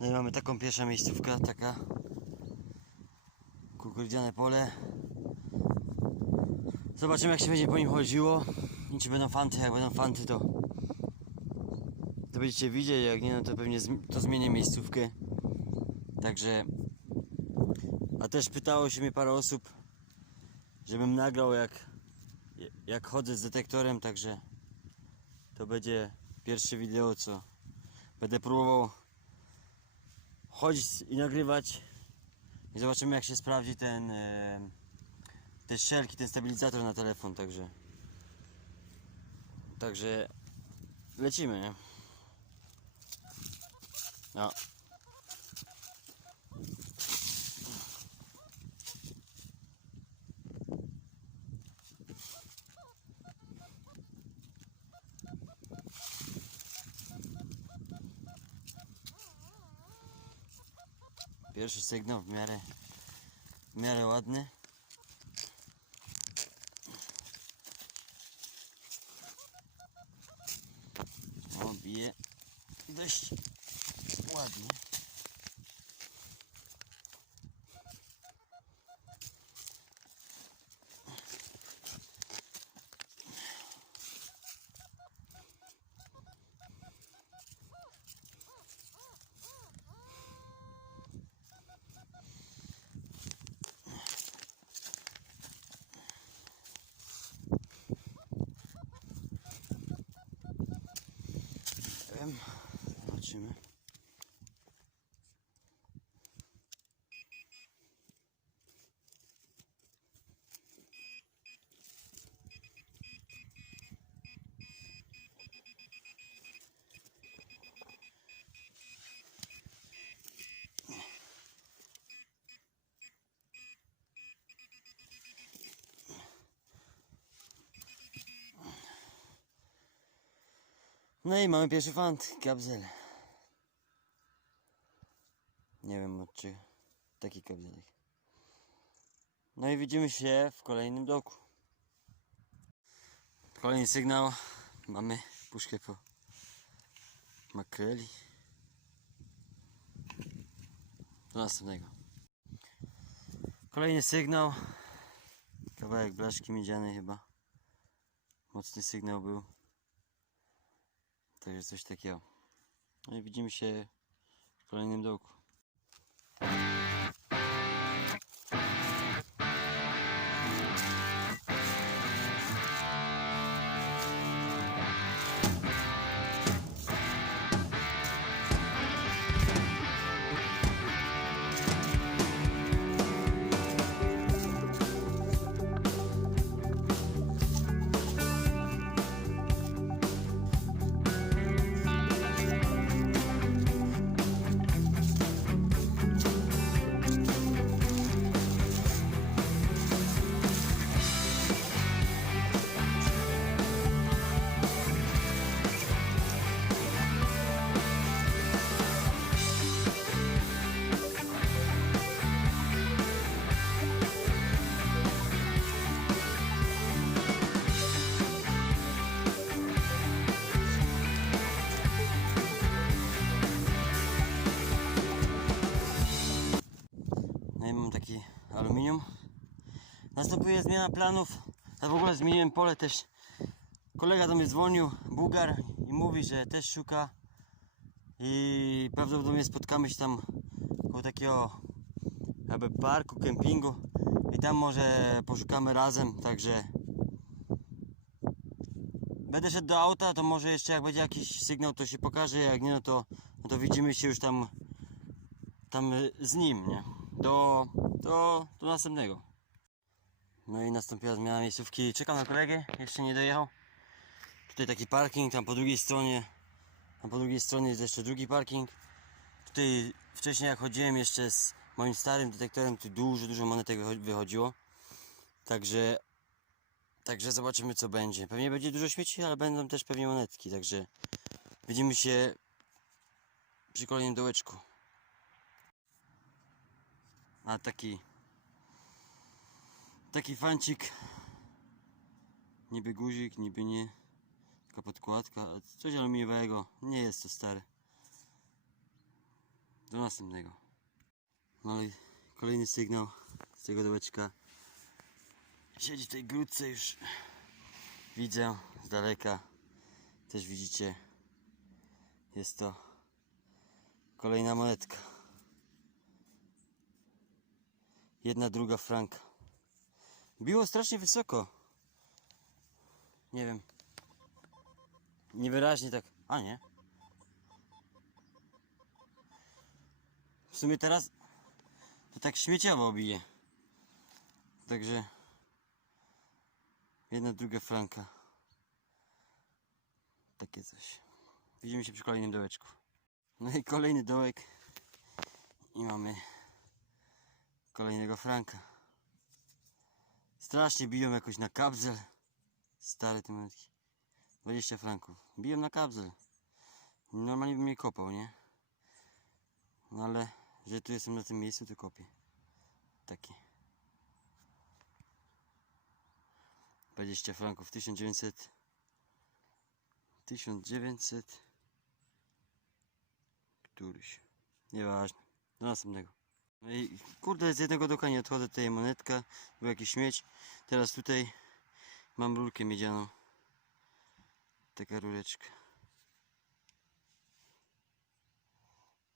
No i mamy taką pierwszą miejscówkę, taka kukurydziane pole. Zobaczymy jak się będzie po nim chodziło i czy będą fanty, jak będą fanty to to będziecie widzieć, jak nie no to pewnie to zmienię miejscówkę. Także a też pytało się mnie parę osób, żebym nagrał jak jak chodzę z detektorem, także to będzie pierwsze wideo co będę próbował chodzić i nagrywać i zobaczymy jak się sprawdzi ten e, te szelki, ten stabilizator na telefon, także także lecimy, nie? No. Pierwszy sygnał w miarę, w miarę ładny. O, bije dość ładnie. Zobaczymy. No i mamy pierwszy fant, kapzel. Nie wiem od czy taki kapzelek. No i widzimy się w kolejnym dołku. Kolejny sygnał. Mamy puszkę po makreli. Do następnego. Kolejny sygnał. Kawałek blaszki miedzianej chyba. Mocny sygnał był. Także coś takiego. No i widzimy się w kolejnym dołku. Następuje zmiana planów. Ja w ogóle zmieniłem pole też. Kolega do mnie dzwonił, Bułgar i mówi, że też szuka i prawdopodobnie spotkamy się tam koło takiego jakby parku, kempingu i tam może poszukamy razem, także będę szedł do auta, to może jeszcze jak będzie jakiś sygnał to się pokaże, jak nie no to, no to widzimy się już tam tam z nim, nie? Do, do, do następnego. No i nastąpiła zmiana miejscówki. Czekam na kolegę, jeszcze nie dojechał. Tutaj taki parking, tam po drugiej stronie, tam po drugiej stronie jest jeszcze drugi parking. Tutaj wcześniej jak chodziłem jeszcze z moim starym detektorem, tu dużo, dużo monetek wycho- wychodziło. Także, także zobaczymy co będzie. Pewnie będzie dużo śmieci, ale będą też pewnie monetki, także widzimy się przy kolejnym dołeczku. A taki taki fancik niby guzik, niby nie taka podkładka, coś aluminiowego, nie jest to stare Do następnego. No i kolejny sygnał z tego dołeczka. Siedzi w tej grudce już. Widzę z daleka. Też widzicie. Jest to kolejna monetka. Jedna, druga franka. Biło strasznie wysoko. Nie wiem. Niewyraźnie tak. A nie. W sumie teraz to tak śmieciowo bije. Także jedna, druga franka. Takie coś. Widzimy się przy kolejnym dołeczku. No i kolejny dołek. I mamy kolejnego franka. Strasznie biją jakoś na kabzel. Stare te monetki. 20 franków. Biją na kabzel. Normalnie bym mnie kopał, nie? No ale, że tu jestem na tym miejscu, to kopię. Taki. 20 franków. 1900. 1900. Któryś. Nieważne. Do następnego. No i kurde, z jednego doka nie odchodzę, tutaj monetka, był jakiś śmieć. Teraz tutaj mam rurkę miedzianą. Taka rureczka.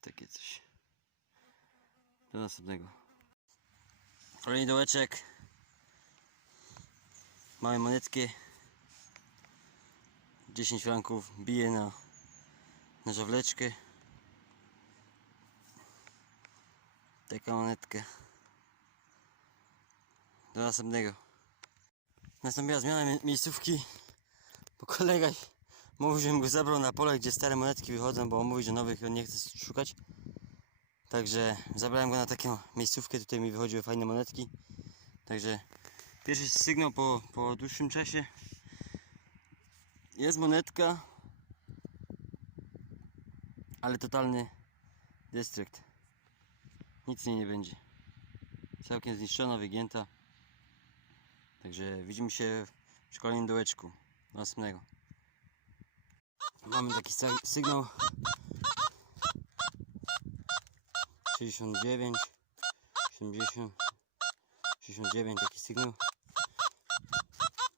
Takie coś. Do następnego. Kolejny dołeczek. Małe monetki. 10 franków bije na, na żawleczkę. Taka monetka. Do następnego. Nastąpiła zmiana mie- miejscówki. Bo kolega mówił, żebym go zabrał na pole, gdzie stare monetki wychodzą, bo on mówi, że nowych on nie chce szukać. Także zabrałem go na taką miejscówkę, tutaj mi wychodziły fajne monetki. Także pierwszy sygnał po, po dłuższym czasie. Jest monetka, ale totalny dystrykt. Nic z niej nie będzie. Całkiem zniszczona, wygięta. Także widzimy się przy kolejnym dołeczku. Do Następnego. Mamy taki sy- sygnał. 69, 70, 69 taki sygnał.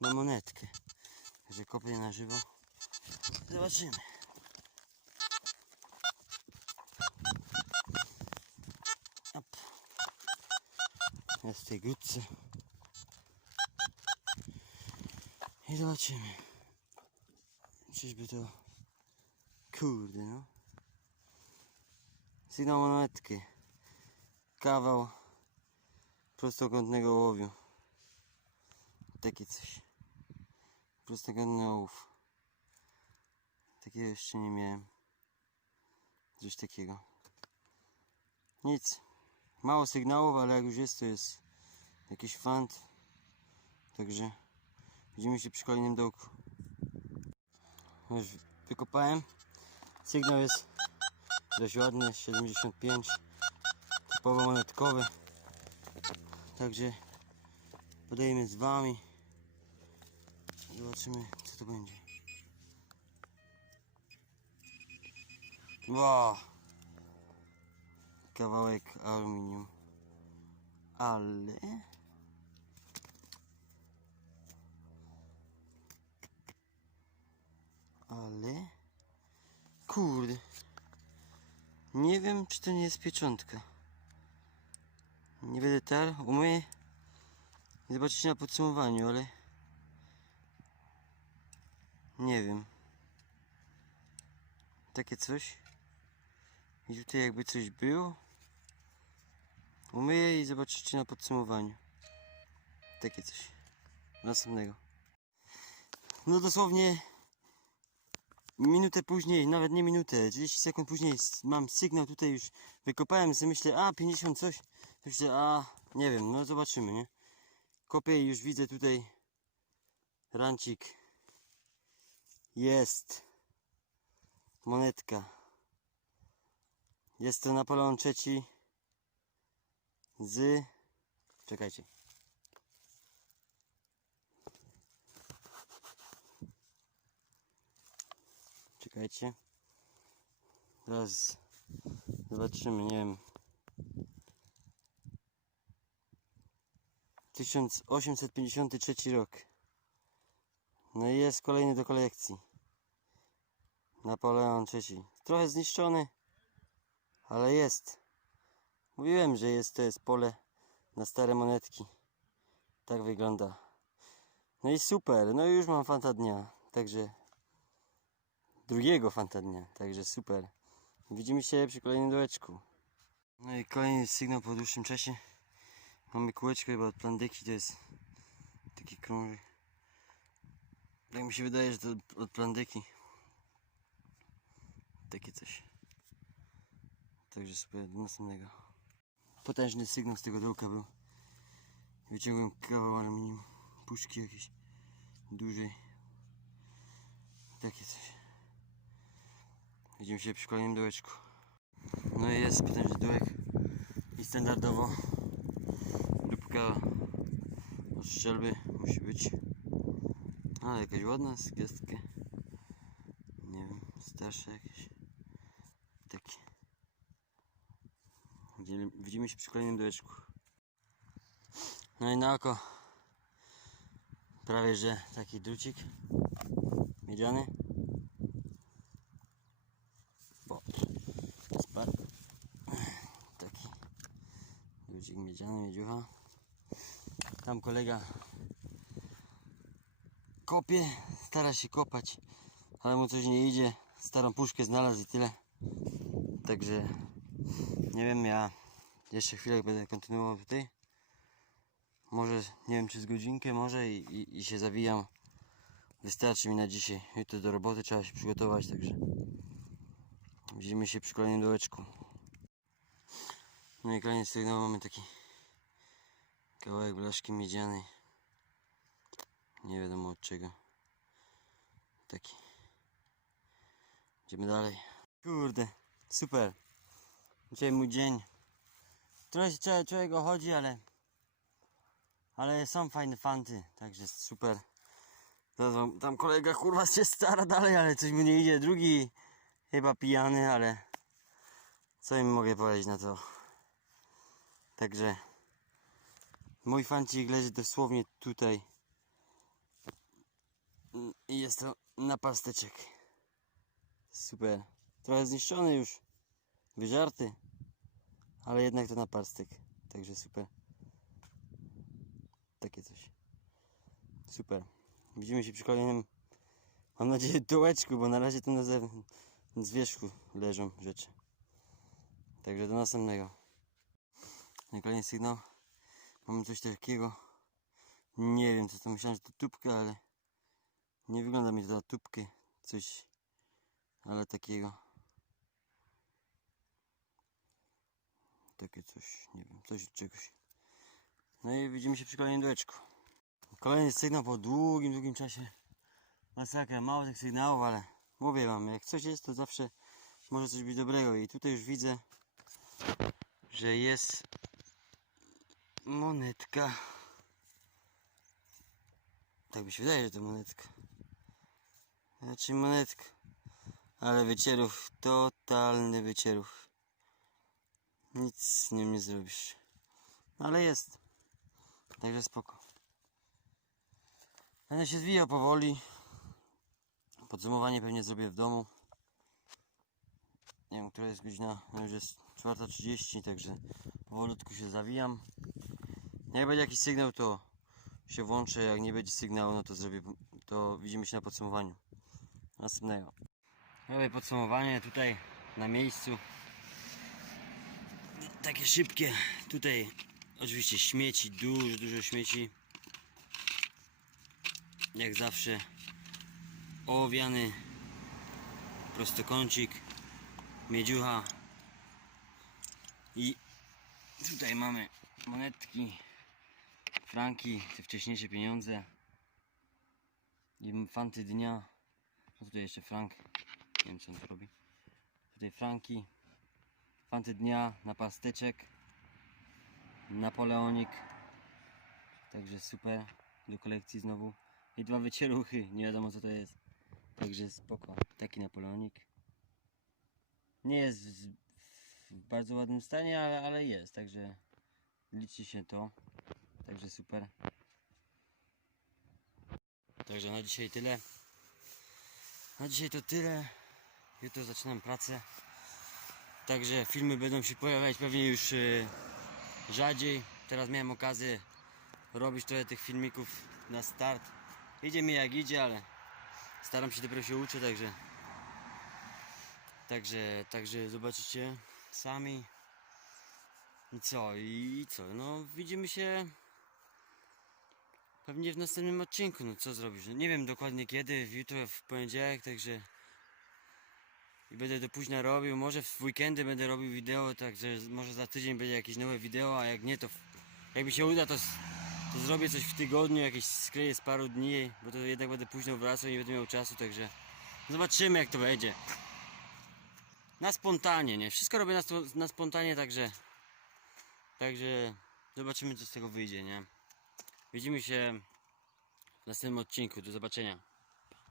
Na monetkę. Także kopię na żywo. Zobaczymy. W tej grudce. I zobaczymy. Czyżby to... Kurde no. Sygnał monetki. Kawał prostokątnego ołowiu. Takie coś. Prostokątny ołów. Takiego jeszcze nie miałem. Coś takiego. Nic. Mało sygnałów, ale jak już jest, to jest jakiś fant. Także widzimy się przy kolejnym dołku. Już wykopałem. Sygnał jest dość ładny, 75. Typowo monetkowy. Także podejmę z wami. Zobaczymy co to będzie. Wow. Kawałek aluminium. Ale... Ale... Kurde. Nie wiem, czy to nie jest pieczątka. Nie będę tar, umyję. Zobaczycie na podsumowaniu, ale... Nie wiem. Takie coś. I tutaj jakby coś było. Umyję i zobaczycie na podsumowaniu. Takie coś. Następnego. No dosłownie minutę później, nawet nie minutę, 30 sekund później mam sygnał tutaj już wykopałem sobie myślę, a 50 coś. Myślę, a nie wiem, no zobaczymy, nie? Kopię i już widzę tutaj rancik. Jest. Monetka. Jest to Napoleon III z... Czekajcie. Czekajcie. Teraz Zobaczymy, nie wiem. 1853 rok. No i jest kolejny do kolekcji. Napoleon III. Trochę zniszczony, ale jest. Mówiłem, że jest to jest pole na stare monetki. Tak wygląda. No i super. No już mam fanta dnia. Także drugiego fanta dnia. Także super. Widzimy się przy kolejnym dołeczku. No i kolejny sygnał po dłuższym czasie. Mamy kółeczko chyba od plandyki, to jest taki krążek. Tak mi się wydaje, że to od- plandyki. Takie coś. Także super, do następnego. Potężny sygnał z tego dołka był. Wyciągłem kawał aluminium. Puszki jakieś dużej. Takie coś. Widzimy się przy kolejnym dołeczku. No i jest potężny dołek. I standardowo lubka od szczelby musi być. A, jakaś ładna z gwiazdkę. Nie wiem, starsze jakieś. Takie. Widzimy- się przy kolejnym dołeczku. No i na oko prawie że taki drucik miedziany. Bo spadł. Taki drucik miedziany, miedziucha. Tam kolega kopie, stara się kopać, ale mu coś nie idzie. Starą puszkę znalazł i tyle. Także nie wiem, ja jeszcze chwilę będę kontynuował tutaj. Może, nie wiem czy z godzinkę, może i, i, i się zawijam. Wystarczy mi na dzisiaj. Jutro do roboty trzeba się przygotować, także widzimy się przy kolejnym dołeczku. No i kolejny sygnał mamy taki kawałek blaszki miedzianej. Nie wiadomo od czego. Taki. Idziemy dalej. Kurde, super. Dzisiaj mój dzień. Trochę się człowiek, chodzi, ale ale są fajne fanty, także super. Zaraz wam- Tam kolega kurwa się stara dalej, ale coś mu nie idzie. Drugi chyba pijany, ale co im mogę powiedzieć na to. Także mój fancik leży dosłownie tutaj. I jest to napasteczek. Super. Trochę zniszczony już. Wyżarty. Ale jednak to napastek. Także super. Takie coś. Super. Widzimy się przy kolejnym. Mam nadzieję dołeczku, bo na razie tu na zewnątrz, z wierzchu leżą rzeczy. Także do następnego. Na kolejny sygnał. Mamy coś takiego. Nie wiem co to myślałem, że to tubka, ale nie wygląda mi to na tubkę. Coś, ale takiego. Takie coś, nie wiem, coś od czegoś. No i widzimy się przy kolejnym dołeczku. Kolejny sygnał po długim, długim czasie. Masakra, mało tych sygnałów, ale mówię wam, jak coś jest, to zawsze może coś być dobrego. I tutaj już widzę, że jest monetka. Tak mi się wydaje, że to monetka. Znaczy monetka. Ale wycierów, totalny wycierów. Nic z nim nie zrobisz. Ale jest. Także spoko. Będę się zwijał powoli. Podsumowanie pewnie zrobię w domu. Nie wiem, która jest godzina. No już jest 4.30, także powolutku się zawijam. Jak będzie jakiś sygnał, to się włączę. Jak nie będzie sygnału, no to zrobię. To widzimy się na podsumowaniu. Następnego. Robię podsumowanie tutaj na miejscu. Takie szybkie. Tutaj oczywiście śmieci, dużo, dużo śmieci. Jak zawsze ołowiany prostokącik, miedziucha i tutaj mamy monetki, franki, te wcześniejsze pieniądze i fanty dnia. A tutaj jeszcze frank, nie wiem co on robi. Tutaj franki, fanty dnia, napasteczek, Napoleonik. Także super. Do kolekcji znowu. I dwa wycieruchy. Nie wiadomo co to jest. Także spoko. Taki Napoleonik. Nie jest w, bardzo ładnym stanie, ale, ale jest, także liczy się to. Także super. Także na dzisiaj tyle. Na dzisiaj to tyle. Jutro zaczynam pracę. Także filmy będą się pojawiać pewnie już e, rzadziej. Teraz miałem okazję robić trochę tych filmików na start. Idzie mi jak idzie, ale staram się dopiero się uczę, także także, także zobaczycie sami. I co? I co? No widzimy się pewnie w następnym odcinku. No co zrobisz? No, nie wiem dokładnie kiedy, jutro w poniedziałek, także i będę do późna robił. Może w weekendy będę robił wideo, także może za tydzień będzie jakieś nowe wideo, a jak nie to jak mi się uda to, to zrobię coś w tygodniu, jakieś skryję z paru dni, bo to jednak będę późno wracał i nie będę miał czasu, także zobaczymy jak to będzie. Na spontanie, nie? Wszystko robię na, na spontanie, także także zobaczymy co z tego wyjdzie, nie? Widzimy się w następnym odcinku. Do zobaczenia.